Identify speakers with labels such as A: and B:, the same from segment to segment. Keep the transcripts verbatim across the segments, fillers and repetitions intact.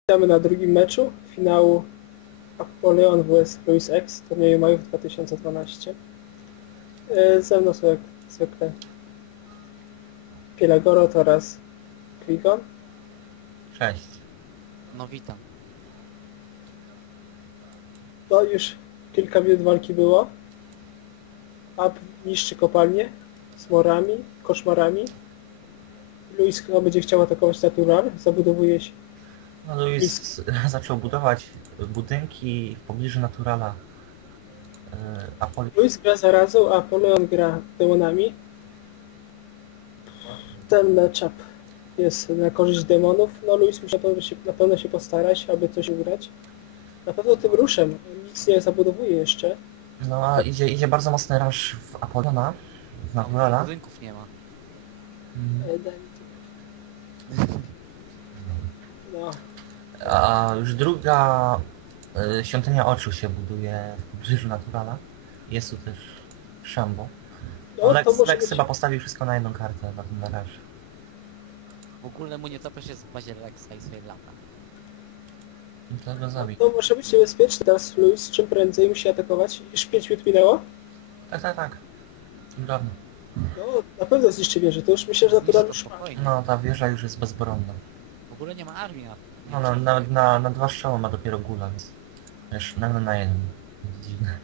A: Witamy na drugim meczu finału Apollon vs Louis X turnieju Majów dwa tysiące dwanaście. Ze mną są jak zwykle Pielagorot oraz Kligon.
B: Cześć.
C: No witam.
A: No już kilka minut walki było. Up niszczy kopalnię z morami, koszmarami. Louis chyba będzie chciał atakować natural, zabudowuje się.
B: No Louis zaczął budować budynki w pobliżu naturala. Apol...
A: Louis gra zarazą, a Apollon gra demonami. Ten matchup jest na korzyść demonów. No Louis musi na pewno się, na pewno się postarać, aby coś ugrać. Na pewno tym ruszem nic nie zabudowuje jeszcze.
B: No a idzie, idzie bardzo mocny rush w Apollona, w naturala.
C: Budynków nie ma.
B: Mm.
A: E, daj mi tu. No,
B: A już druga y, świątynia oczu się buduje w pobliżu naturala. Jest tu też Shambo.
A: no
B: Lex,
A: to może
B: Lex
A: być...
B: chyba postawił wszystko na jedną kartę na tym rush.
C: W ogóle mu nie topisz jest w bazie Lexa i swoje lata.
B: I to go zabił.
A: To może być niebezpieczne. Teraz Louis czym prędzej musi atakować. Już pięć minut minęło.
B: Tak, tak, tak. Dawno.
A: No, na pewno zniszczy wieżę. To już myślę, że natural już ma.
C: Spokojnie.
B: No ta wieża już jest bezbronna.
C: W ogóle nie ma armii na...
B: No na, na, na, na dwa strzały ma dopiero gula, więc wiesz, nagle na jeden. Dziwne.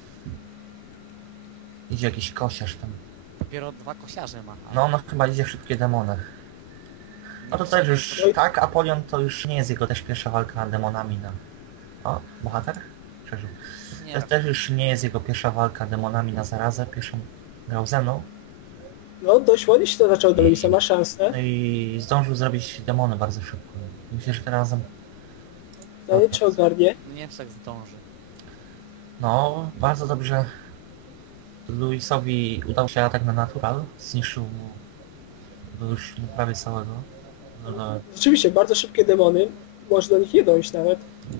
B: Idzie jakiś kosiarz tam.
C: Dopiero dwa kosiarze ma. a-
B: No, no chyba idzie w szybkie demonach. No to też już, tak, Apollon to już nie jest jego też pierwsza walka nad demonami na... O, bohater? Przeżył.
C: Nie,
B: To też już nie jest jego pierwsza walka demonami na zarazę, pierwszą grał ze mną.
A: No, dość ładnie się to zaczęło do Louisa. Ma szansę.
B: No i zdążył zrobić demony bardzo szybko. Myślę, że tym razem...
A: No nie czy ogarnie.
C: nie wiem, czy tak zdąży.
B: No, bardzo dobrze Louisowi udał się atak na natural, zniszczył mu go już prawie całego. No, no,
A: Rzeczywiście, bardzo szybkie demony. Może do nich nie dojść nawet.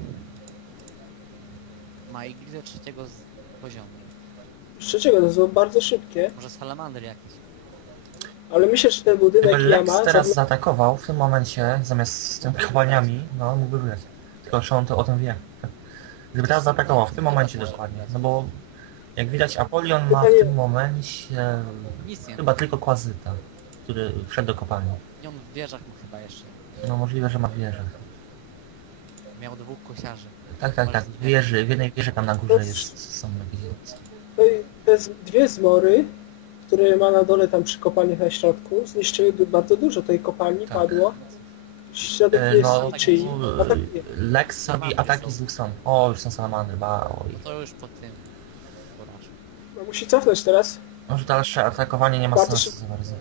C: Ma igry trzeciego z poziomu.
A: Z trzeciego to są bardzo szybkie.
C: Może salamandry jakieś.
A: Ale myślę, że ten budynek
B: Gdyby Lex
A: Yama...
B: teraz
A: za-
B: zaatakował w tym momencie, zamiast z tymi kopalniami, no mógłby wygrać. Tylko że on to o tym wie. Gdyby teraz zaatakował w tym momencie dokładnie, no bo jak widać Apollon ma w tym momencie
C: Nic nie.
B: chyba tylko Quazyta, który wszedł do kopalni.
C: I on w wieżach ma chyba jeszcze.
B: No możliwe, że ma wieżę.
C: Miał dwóch kosiarzy.
B: Tak, tak, tak, w wieży, w jednej wieży tam na górze jest, są jakieś...
A: No i te z- dwie zmory, które ma na dole tam przy kopalniach na środku, zniszczyły du- bardzo dużo tej kopalni,
B: Tak.
A: padło. Środek
B: E,
A: jest
B: no,
A: niczyj. Atakuje.
B: Lex robi ataki z dwóch stron. O, już są salamandry, ba, oj.
C: No to już po tym... porażu.
A: No, musi cofnąć teraz,
B: Może dalsze atakowanie nie ma
A: Bardzo
B: sensu
A: szybko.
B: za bardzo.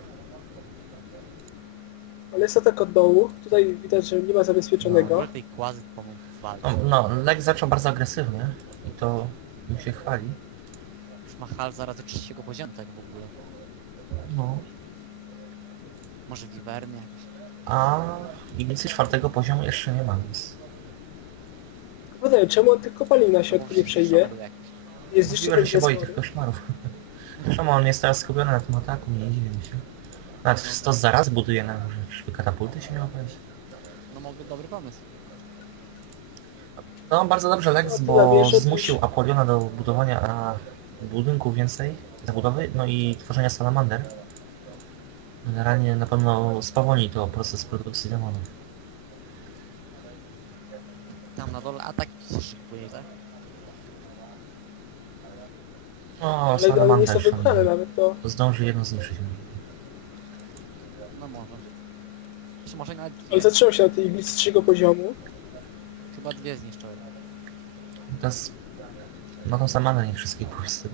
A: ale jest atak od dołu. Tutaj widać, że nie ma zabezpieczonego.
C: Może tej kłazy pomógł w walce.
B: No, no, Lex zaczął bardzo agresywnie i to mu się chwali.
C: Już ma hal zaraz do trzeciego poziomu tak w ogóle.
B: No.
C: Może wiwerny jakiś.
B: A iglicy czwartego poziomu jeszcze nie ma, więc...
A: Podaję, czemu on tych kopalni na środku nie przejdzie?
C: Może jakiś.
A: Jest
B: Możliwe, że
A: jeszcze
B: się boi
A: zmory.
B: tych koszmarów. Zresztą on jest teraz skupiony na tym ataku, nie dziwię mi się. Nawet stos zaraz buduje na górze, żeby katapulty się miało powiedzieć.
C: No mogę dobry pomysł.
B: No bardzo dobrze Lex,
A: No,
B: bo
A: tyle wieży,
B: zmusił Apollona do budowania a, budynków więcej, zabudowy, no i tworzenia salamander. Generalnie na pewno spowolni to proces produkcji demonów.
C: Tam na dole atak się szykuje, tak?
B: No,
A: Ale one nie
B: salamander
A: są wybrane
B: szanowny.
A: nawet, to...
B: To zdąży jedno zniszczyć.
C: No może. Czy może nawet
A: Ale
C: dwie.
A: zatrzymał się na tej iglicy trzeciego poziomu.
C: Chyba dwie zniszczyły.
B: Teraz ma tą samanę, nie wszystkie pójść.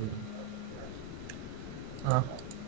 B: No,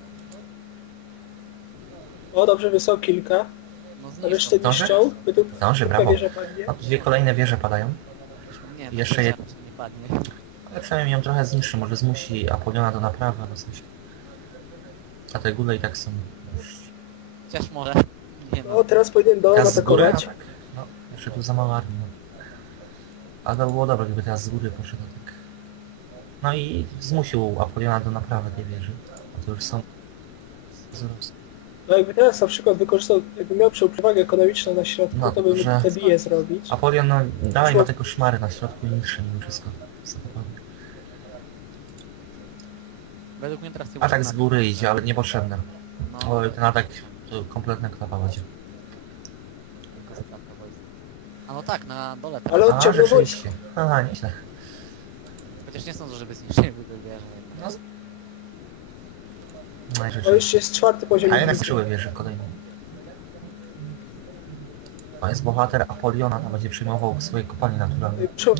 A: O, dobrze, wysłał kilka.
C: No
A: A resztę
C: zniszczą.
B: Zdąży?
A: niszczą. By tu
B: zdąży,
A: taka
B: brawo.
A: wieża padnie.
B: No, dwie kolejne wieże padają.
C: Nie,
B: Jeszcze
C: no,
B: jed-
C: nie padnie.
B: Ale przynajmniej ją trochę zniszczy, może zmusi Apollona do naprawy albo coś. A te góle i tak są już...
C: Chociaż może. Nie
A: No,
C: no.
A: teraz powinien dołem
B: Teraz z góry
A: atakować.
B: atak. No, jeszcze tu za mało armii. Ale to było dobre, gdyby teraz z góry poszedł atak. No i zmusił Apollona do naprawy tej wieży. A to już są... wzrost.
A: No jakby teraz na przykład wykorzystał, jakby miał przewagę ekonomiczną na środku,
B: No,
A: to by mógł
B: że-
A: te bije zrobić.
B: Apolion, no dalej
A: Szło-
B: ma te koszmary na środku i niższe mimo wszystko.
C: Według mnie teraz nie
B: Atak z góry idzie, ale niepotrzebny.
C: No,
B: Oj, ten atak to kompletna klapa będzie.
C: tylko zaprawka wojska. A no tak, na dole teraz.
A: Ale
B: A,
A: odciągnął
B: rzeczywiście. Aha, nieźle.
C: Chociaż nie sądzę, żeby zniszczyli tę wieżę.
B: No, z- no i
A: To
B: rzeczywiście.
A: już jest czwarty poziom.
B: A jednak
A: bitwy.
B: skrzyły wieży kolejną. To jest bohater Apoliona, tam będzie przyjmował swoje kopalnie naturalne.
A: Prze-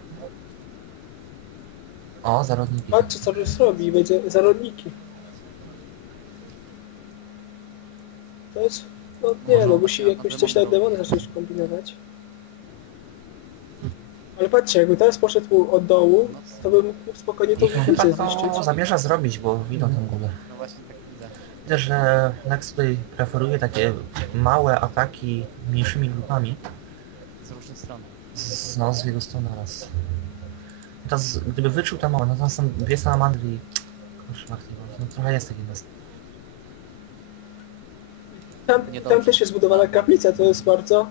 B: O, zarodniki.
A: Patrzcie co już robi, będzie zarodniki. To jest... No nie, no musi jakoś coś na demony zacząć kombinować. Ale patrzcie, jakby teraz poszedł mu od dołu, to bym mógł spokojnie tą
B: I chyba
A: funkcję
B: to
A: zniszczyć.
B: zamierza zrobić, bo widzą tę górę.
C: No właśnie tak widzę.
B: Widzę, że Nex tutaj preferuje takie małe ataki mniejszymi grupami.
C: Z różnych stron.
B: Z, no, z wielu stron naraz. Teraz, gdyby wyczuł te małe, no to są dwie salamandry i... Koszmar, no trochę jest taki nas.
A: Tam,
C: Niedobrze.
A: tam też jest zbudowana kaplica, to jest bardzo...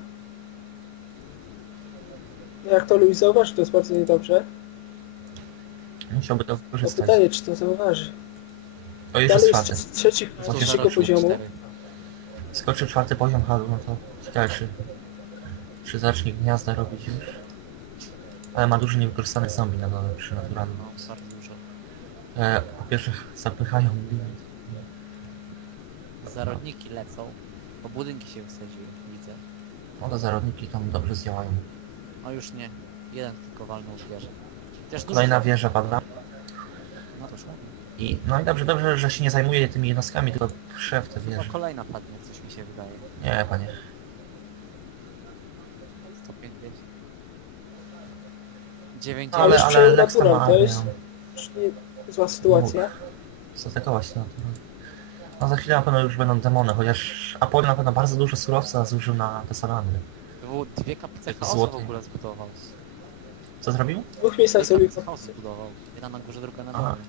A: No jak to Luis zauważy, to jest bardzo niedobrze.
B: Musiałby to
A: To
B: wykorzystać.
A: pytanie, czy to zauważy.
B: To już
A: Dalej
B: jest
A: jest
B: czwarty.
A: z trzeci,
C: No
A: z
C: to
A: trzeciego
C: zaroczył
A: poziomu.
C: cztery.
B: Skoczy czwarty poziom halu, no to ciekawe czy... Czy zacznie gniazda robić już. Ale ma dużo niewykorzystanych zombie na dole przy naturalnym.
C: No, bardzo dużo.
B: E, po pierwsze zapychają limit.
C: Zarodniki lecą, bo budynki się wysadziły, widzę.
B: No to zarodniki tam dobrze zdziałają.
C: No już nie, jeden tylko walnął w wieżę. Też dużo
B: Kolejna
C: zombie.
B: wieża padła.
C: No to szło.
B: I no i dobrze, dobrze, że się nie zajmuje tymi jednostkami, tylko prze w te
C: No
B: wieże.
C: kolejna padnie, coś mi się wydaje.
B: Nie, panie.
C: Stopień pięć. dziewięć,
A: Ale
B: Ale,
A: już
B: ale
A: przejął
B: Lex tam ma
A: natural, to
B: armię.
A: jest już nie zła sytuacja.
B: Zaatakować to. No za chwilę na pewno już będą demony, chociaż Apollon na pewno bardzo dużo surowca zużył na te salamandry.
C: To było dwie kaplice
B: Jak
C: chaosu w
B: złoty.
C: ogóle zbudował.
B: Co zrobił?
A: W dwóch miejscach
C: Dwie
A: sobie
C: kaplice chaosu zbudował. Jedna na górze, druga na
B: Aha.
C: dole.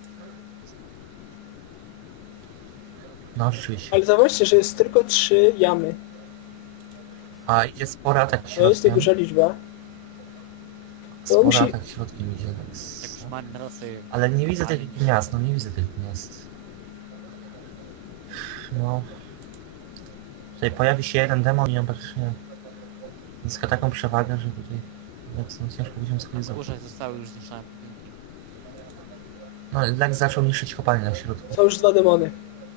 B: No rzeczywiście.
A: Ale zobaczcie, że jest tylko trzy jamy.
B: A idzie spory atak
A: To jest
B: środkiem.
A: duża liczba.
B: Spory
A: musi-
B: atak środkiem idzie,
C: Jak
B: więc...
C: już marynarosy...
B: Ale nie widzę tych gniazd, no nie widzę tych gniazd. No... Tutaj pojawi się jeden demon i on praktycznie... Zyska taką przewagę, że tutaj... Jak są ciężko będziemy
C: Na
B: skolizować.
C: górze zostały już zniszczone budynki.
B: No Lex zaczął niszczyć kopalnię na środku.
A: Są już dwa demony.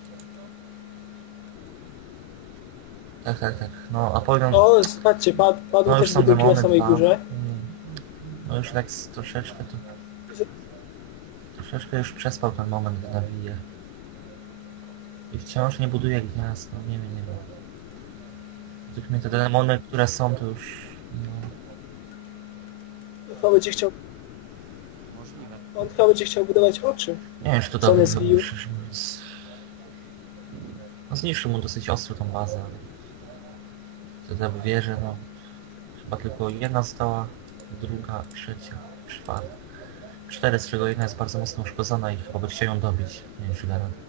B: Tak, tak, tak. No Apollon...
A: O, patrzcie, pad, padły
B: No już
A: też
B: są
A: budynki na
B: demony
A: samej
B: dwa.
A: górze.
B: Mm. No już Lex troszeczkę to... Troszeczkę już przespał ten moment, gdy nawije. I wciąż nie buduje gniazd, no nie wiem, nie wiem. Według mnie te demony, które są, to już... No,
A: Chyba będzie chciał,
C: Możliwe.
A: on chyba będzie chciał budować oczy.
B: nie wiem, czy to
A: Co
B: dobrze
A: on zbił?
B: było, szczerze mówiąc. No zniszczył mu dosyć ostro tą bazę, ale... Te te wieże, no... Chyba tylko jedna została, druga, trzecia, czwarta. Cztery, z czego jedna jest bardzo mocno uszkodzona i chyba by chciał ją dobić. Nie wiem, czy da radę.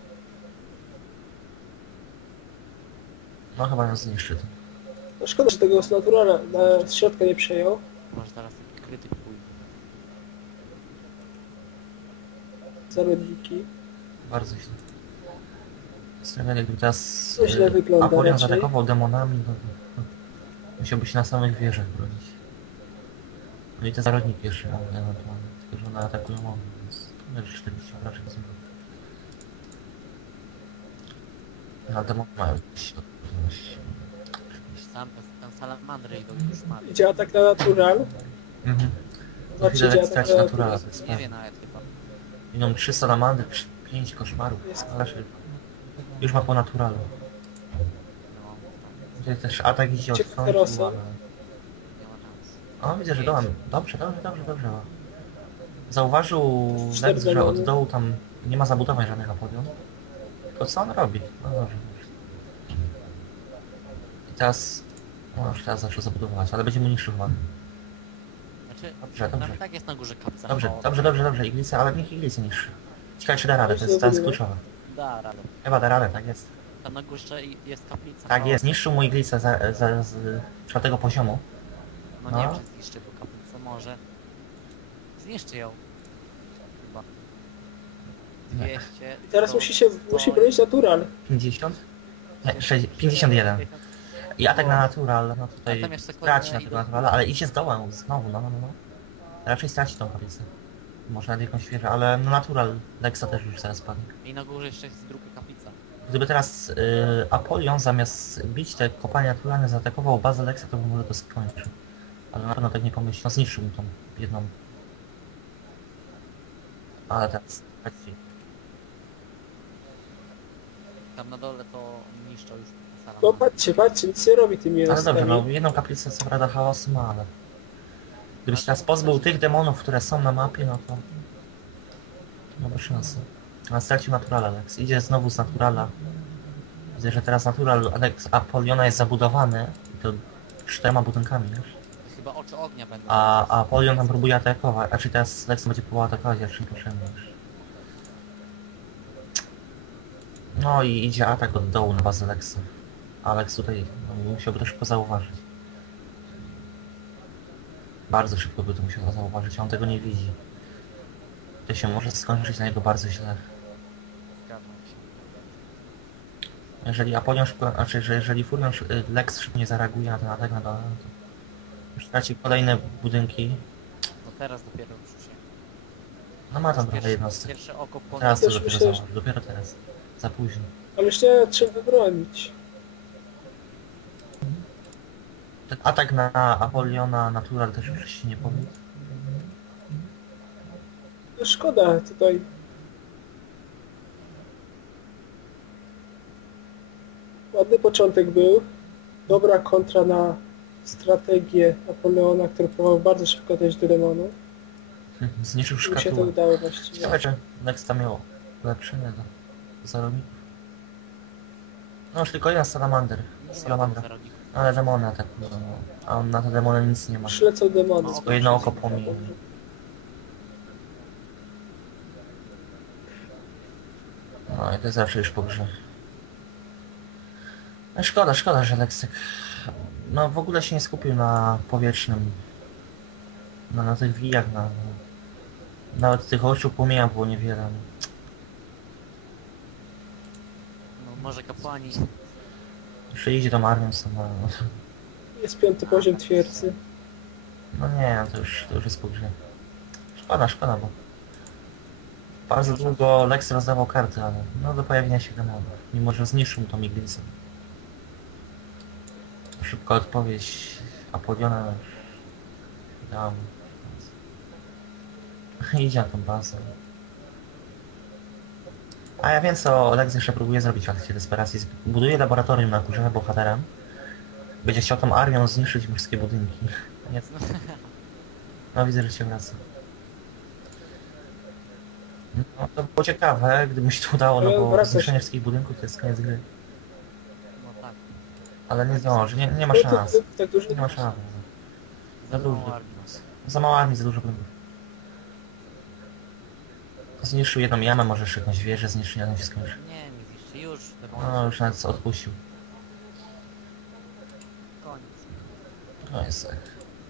B: No chyba ją zniszczy. to.
A: No szkoda, że tego z naturala na z środka nie przejął.
C: Może teraz taki krytyk pójdzie.
A: Zarodniki.
B: Bardzo źle. Zresztą jakby teraz
A: To źle
B: e,
A: wygląda
B: Apollon
A: raczej.
B: zaatakował demonami, no to musiałby się na samych wieżach bronić. No i te zarodniki jeszcze ewentualnie, tylko że one atakują on, więc numer czterdzieści raczej są. No demon mają jakieś odporność.
C: Tam, tam salamandry idą już ma.
A: Idzie atak na natural.
B: Mhm. Za
A: Znaczy
B: chwilę
A: idzie
B: Lex
A: atak
B: straci
A: na
B: naturala,
A: natural.
B: to jest
C: Nie
B: pewne.
C: wie nawet chyba.
B: Idą trzy salamandry, trz- pięć koszmarów,
A: Jest.
B: ale raczej już ma po naturalu.
C: No,
B: Tutaj też atak idzie od
A: Ciekawe
B: frontu,
A: Rosa.
B: ale...
C: nie ma szans.
B: O, widzę, że dołem. Dobrze, dobrze, dobrze, dobrze. Zauważył
A: Cztery
B: Lex, że
A: demony.
B: od dołu tam nie ma zabudowań żadnych Apollon. To co on robi? No dobrze, dobrze. I teraz... No już teraz zaczął zabudować, ale będzie mu niższy chyba.
C: Znaczy,
B: Dobrze, dobrze.
C: nawet tak jest na górze kapca.
B: Dobrze,
C: chaosu.
B: dobrze, dobrze, dobrze. Iglice, ale niech iglice niższy. Ciekawe czy da radę, to jest, to jest kluczowe.
C: Da radę.
B: Chyba da radę, tak jest.
C: Tam na górze i- jest kaplica.
B: Tak
C: no,
B: jest, niszczył mój glicę za, za, z czwartego poziomu.
C: No,
B: no.
C: nie wiem, czy zniszczy go kaplicę, może. Zniszczy ją. Chyba.
B: Nie.
C: dwieście.
A: I teraz
C: sto,
A: musi się,
C: sto,
A: musi bronić natural.
B: pięćdziesiąt? Nie, sześć- pięćdziesiąt jeden. I atak na natural, no tutaj
C: A tam jeszcze
B: traci na
C: kolejne
B: tego
C: idą.
B: naturala, ale idzie z dołem znowu, no no no. no. Raczej straci tą kaplicę. Może nawet jakąś świeżą, ale no natural Lexa też już zaraz padnie.
C: I na górze jeszcze jest druga kaplica.
B: Gdyby teraz y, Apolion zamiast bić te kopalnie naturalne zaatakował bazę Lexa, to by może to skończył. Ale na pewno tak nie pomyślał, no, zniszczył mu tą jedną. Ale teraz traci.
C: Tam na dole to niszczą już salę.
A: No patrzcie, patrzcie, nic nie robi tymi
B: Ale dobrze,
A: jednostkami.
B: no jedną kaplicę co prawda chaosu ma, ale... Gdybyś teraz pozbył tych demonów, które są na mapie, no to... No by szansę. A stracił naturala Alex. Idzie znowu z naturala. Widzę, że teraz natural Alex Apoliona jest zabudowany. I to czterema budynkami, wiesz?
C: Chyba oczy ognia będą.
B: A, a Apolion tam próbuje atakować. A czy teraz Lex będzie próbował atakować, jak czym potrzebny już. No i idzie atak od dołu na bazę Lexa. Alex tutaj no, musiałby to szybko zauważyć. Bardzo szybko by to musiał zauważyć, a on tego nie widzi. To się może skończyć na niego bardzo źle.
C: Zgadzam się.
B: Jeżeli Apolion szybko, znaczy, że jeżeli Furion szy- Lex szybko nie zareaguje na ten atak na dole, no to już traci kolejne budynki.
C: No teraz dopiero już się.
B: No ma tam trochę
C: Pierwsze,
B: jednostek.
C: pierwsze oko po...
B: Teraz to
A: Też
B: dopiero
A: myślę, że-
B: zauważy, dopiero teraz. Za późno.
A: Ale już nie trzeba wybronić.
B: Ten atak na Apoliona Natural też już się nie powiódł.
A: No szkoda tutaj. Ładny początek był. Dobra kontra na strategię Napoleona, który próbował bardzo szybko dojść do demonu.
B: Zniszczył
A: Mi się to
B: szkatułę.
A: udało właściwie.
B: Ciekawe, czy Lex tam miał ulepszenie do zarobników. No już tylko jeden salamander. Salamandra. Ale demony atakują, no. A on na te demony nic nie ma.
A: Już lecą demony.
B: Tylko jedno oko płomieni. No i to jest zawsze już po grze. No szkoda, szkoda, że Lexek no w ogóle się nie skupił na powietrznym, no, na tych wijach, na, nawet tych oczu płomienia było niewiele.
C: No może kapłani.
B: Jeszcze idzie tą armią sama. No,
A: Jest piąty poziom twierdzy.
B: no nie, to już, to już jest po grze. Szkoda, szkoda, bo bardzo długo Lex rozdawał karty, ale no do pojawienia się demonów, mimo że zniszczył tą iglicę. Szybka odpowiedź Apoliona dała mu. Idzie na tą bazę. A ja wiem co Lex jeszcze próbuje zrobić w akcie desperacji. Buduje laboratorium na górze bohaterem. Będzie chciał tą armią zniszczyć wszystkie budynki. Nie, no widzę, że się wraca. No to było ciekawe, gdyby się to udało, no
A: Ale
B: bo
A: wraca
B: zniszczenie
A: się.
B: wszystkich budynków to jest koniec gry.
C: No tak.
B: Ale nie zdąży, nie, nie ma
A: No to-
B: szans.
A: to tak dużo
B: Nie ma szans.
C: Za
B: Za dużo.
C: mało armii.
B: Za mało armii, za dużo błędów. Zniszczył jedną jamę, może jeszcze jakąś wieżę zniszczył, ale się skończy.
C: Nie, nie zniszczy. Już. demony.
B: No już nawet odpuścił.
C: Koniec.
B: No jest tak.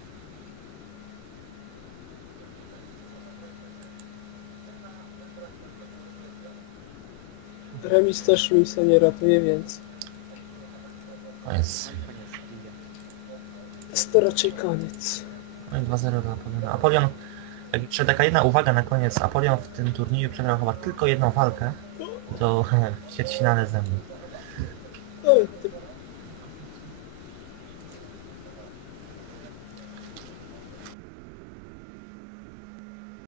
A: Remis też Luisa nie ratuje, więc
B: Koniec.
C: No i koniec. Liga.
A: jest to raczej koniec.
B: No i dwa zero dla Apoliona. Apolion, jak jeszcze taka jedna uwaga na koniec. Apolion w tym turnieju przegrał chyba tylko jedną walkę. To w ćwierćfinale ze mną.
A: No,